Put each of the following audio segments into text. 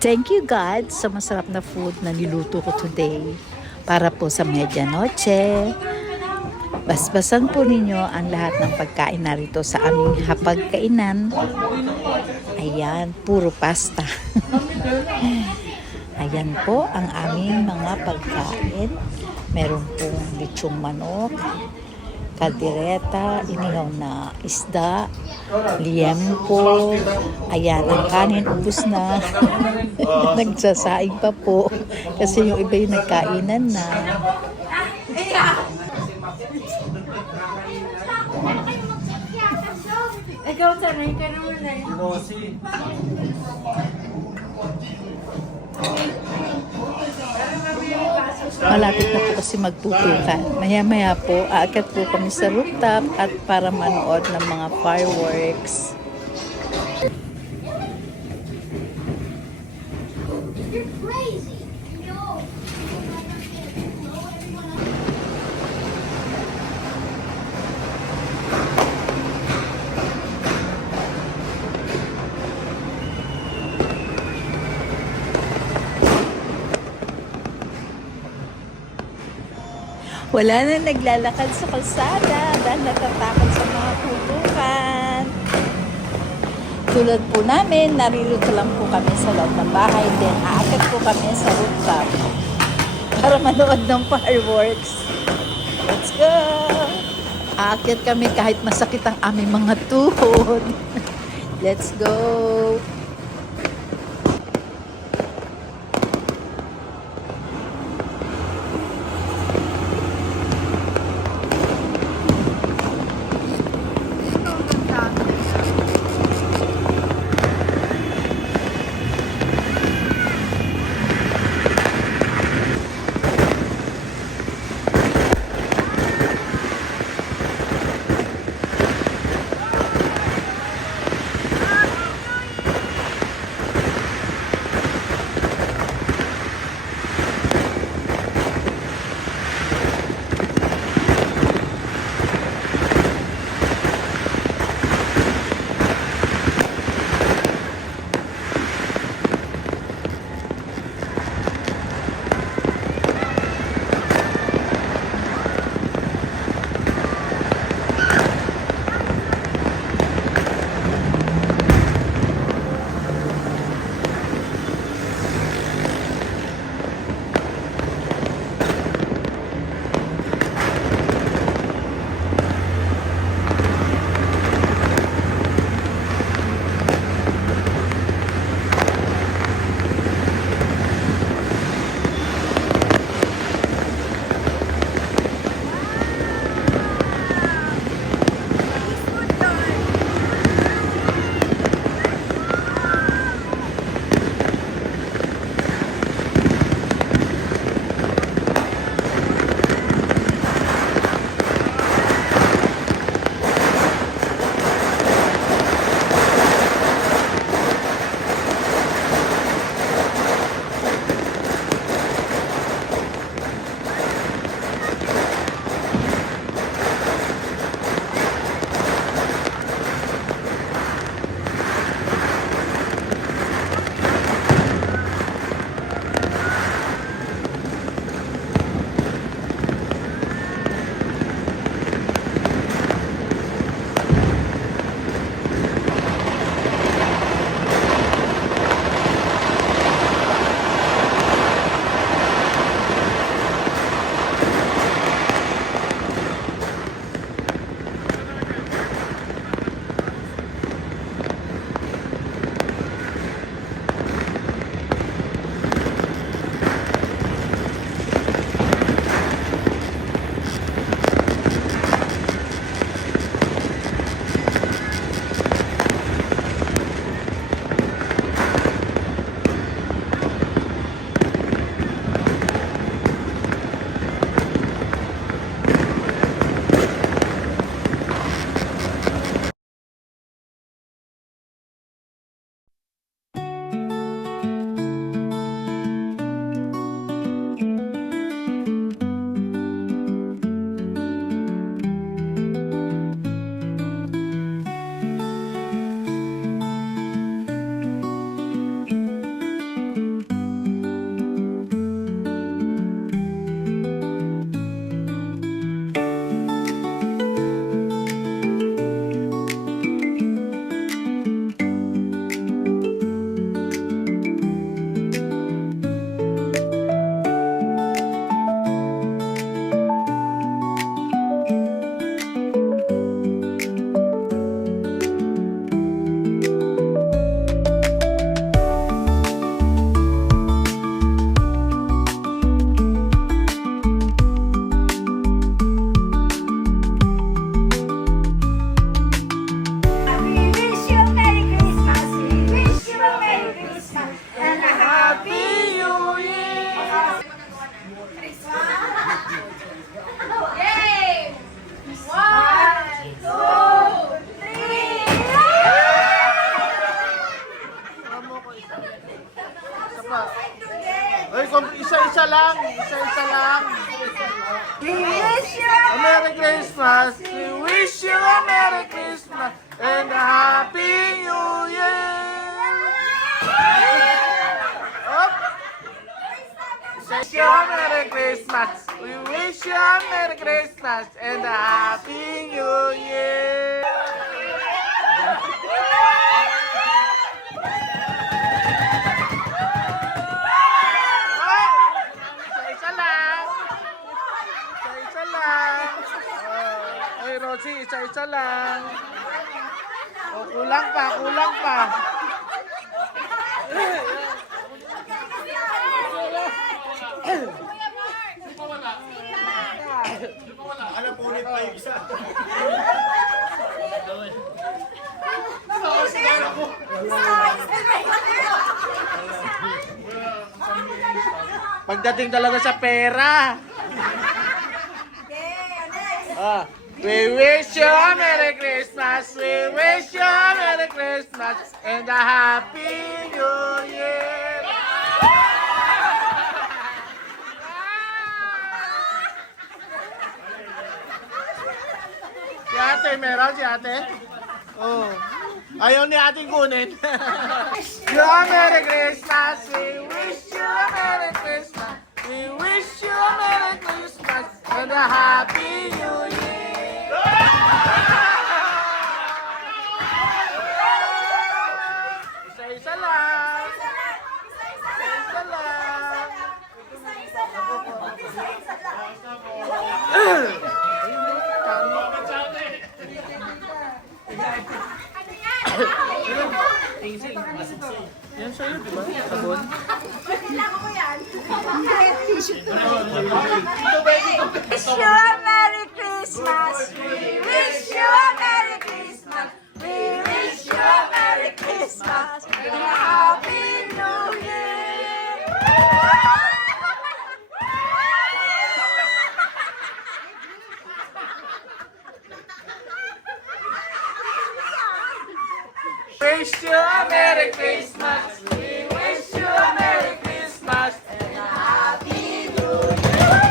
Thank you God sa masarap na food na niluto ko today para po sa medianoche. Basbasan po ninyo ang lahat ng pagkain narito sa aming hapagkainan. Ayan, puro pasta. Ayan po ang aming mga pagkain. Meron pong lechong manok, kaldereta, inihaw na isda, liempo. Ayan, ang kanin ubus na. Nagsasaing pa po kasi yung iba yung nagkainan na. Ikaw, sanay ka naman eh. Malapit na po kasi magtutukan. Maya-maya po, aakyat po kami sa rooftop at para manood ng mga fireworks. You're crazy. No. Wala na naglalakad sa kalsada dahil natatakot sa mga putukan. Tulad po namin, naririto lang po kami sa loob ng bahay. Then, aakyat po kami sa rooftop para manood ng fireworks. Let's go! Aakyat kami kahit masakit ang aming mga tuhod. Let's go! Christmas. Ay, isa-isa lang. Isa-isa lang. We wish you A Merry Christmas. We wish you a Merry Christmas and a Happy New Year. Up. Wish you a Merry Christmas. We wish you a Merry Christmas and a Happy New Year. Isa-isa lang. Isa-isa lang. Ay, Rosie, isa-isa lang. O, kulang pa, kulang pa. Punit pa yung isa. Pagdating talaga sa pera. We wish you a Merry Christmas. We wish you a Merry Christmas and a Happy New Year. Si ate, meron si ate? Oh. Ayaw ni ating kunin. You a Merry Christmas. We wish you a Merry Christmas. We wish you a Merry Christmas and a Happy New Year. Isa-isa lang. Isa-isa lang. Yan sa'yo, di ba? Sabon? Wish you a Merry Christmas. We wish you a Merry Christmas. We wish you a Merry Christmas and a Happy New Year. Wish you a Merry Christmas. We wish you a Merry Christmas and a Happy New Year.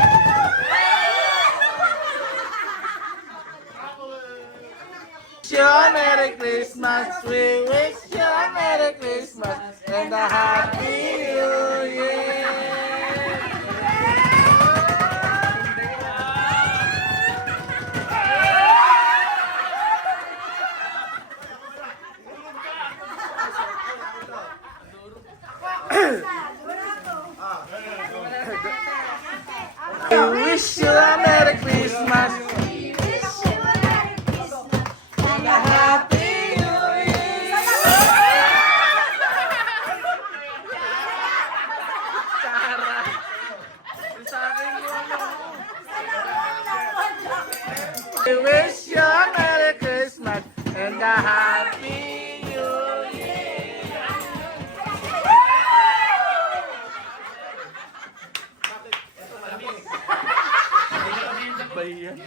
Wish you a Merry Christmas. We wish you a Merry Christmas and a Happy New Year. We wish you a Merry Christmas and a Happy New Year. Sarah, sa akin yung We wish you a Merry Christmas and a Happy New Year. Bayan.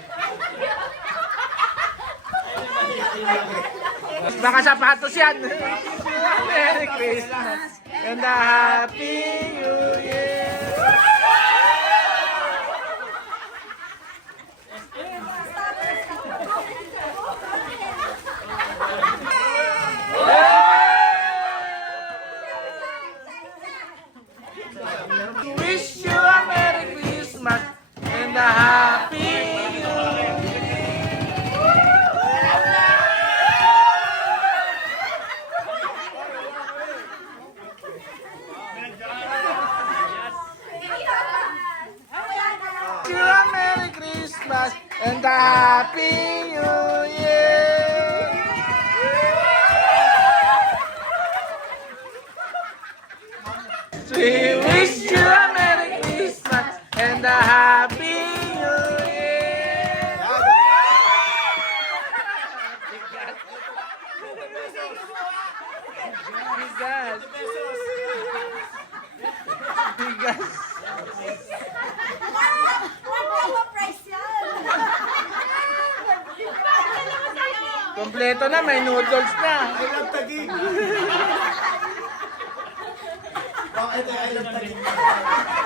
Baka sapatos yan. Merry Christmas and a Happy New Year. Wish you a Merry Christmas and a Happy New Wish you a Merry Christmas and a Happy New Year. We wish you a Merry Christmas and a Happy New Year. Bigas. Bigas. Kompleto na, may noodles na. Ay, ang tagig. Oh, ito, I love Taguig.